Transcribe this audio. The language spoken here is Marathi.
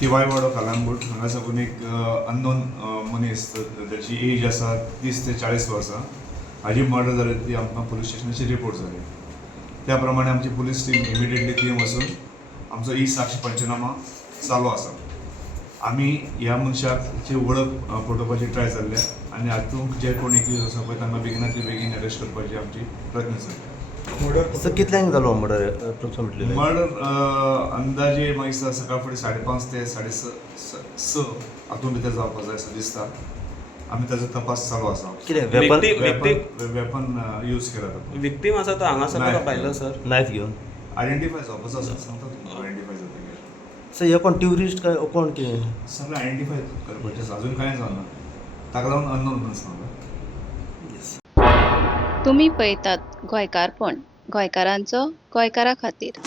तिवाय वाडो कलंगूट हांगा साकून एक अननोन मनीस त्याची एज आसा 30 ते 40 वर्सां हाजी मर्डर जाली ती आमकां पुलीस स्टेशनाची रिपोर्ट जाली. त्या प्रमाणे आमची पुलीस टीम इमिडिएटली थंय वचून आमचो ई साक्ष पंचनामा चालू आसा. आमी ह्या मनशाची वळख पटोवपाची ट्राय जाल्ल्या आनी हातूंत जे कोण एक्यूज आसा पळय तांकां बेगिनातली बेगीन अरेस्ट करपाची आमची प्रयत्न चल्ला. सर कितल्यांक जालो मर्डर एप्रोक्सिमेटली? मर्डर अंदाजे म्हाका दिसता सकाळ फुडें 5:30 ते 6:30 हातूंत भितर जावपाक जाय असो दिसता. आमी ताजो तपास चालू आसा. कितें वेपन यूज केला तो विक्टीम आसा तो हांगासर तुका पाहिलं सर? नायफ घेवन आयडेंटिफाय जावपाचो आसा सांगता तुमकां आयडेंटिफाय जातकीर. सर हे कोण ट्युरिस्ट काय कोण कितें? सगळें आयडेंटिफाय करपाचें आसा. अजून कांय जावना. ताका लागून अननोन मनीस सांगता. तुम्ही पळयतात गोंयकारपण, गोंयकारांचो गोंयकारा खातीर.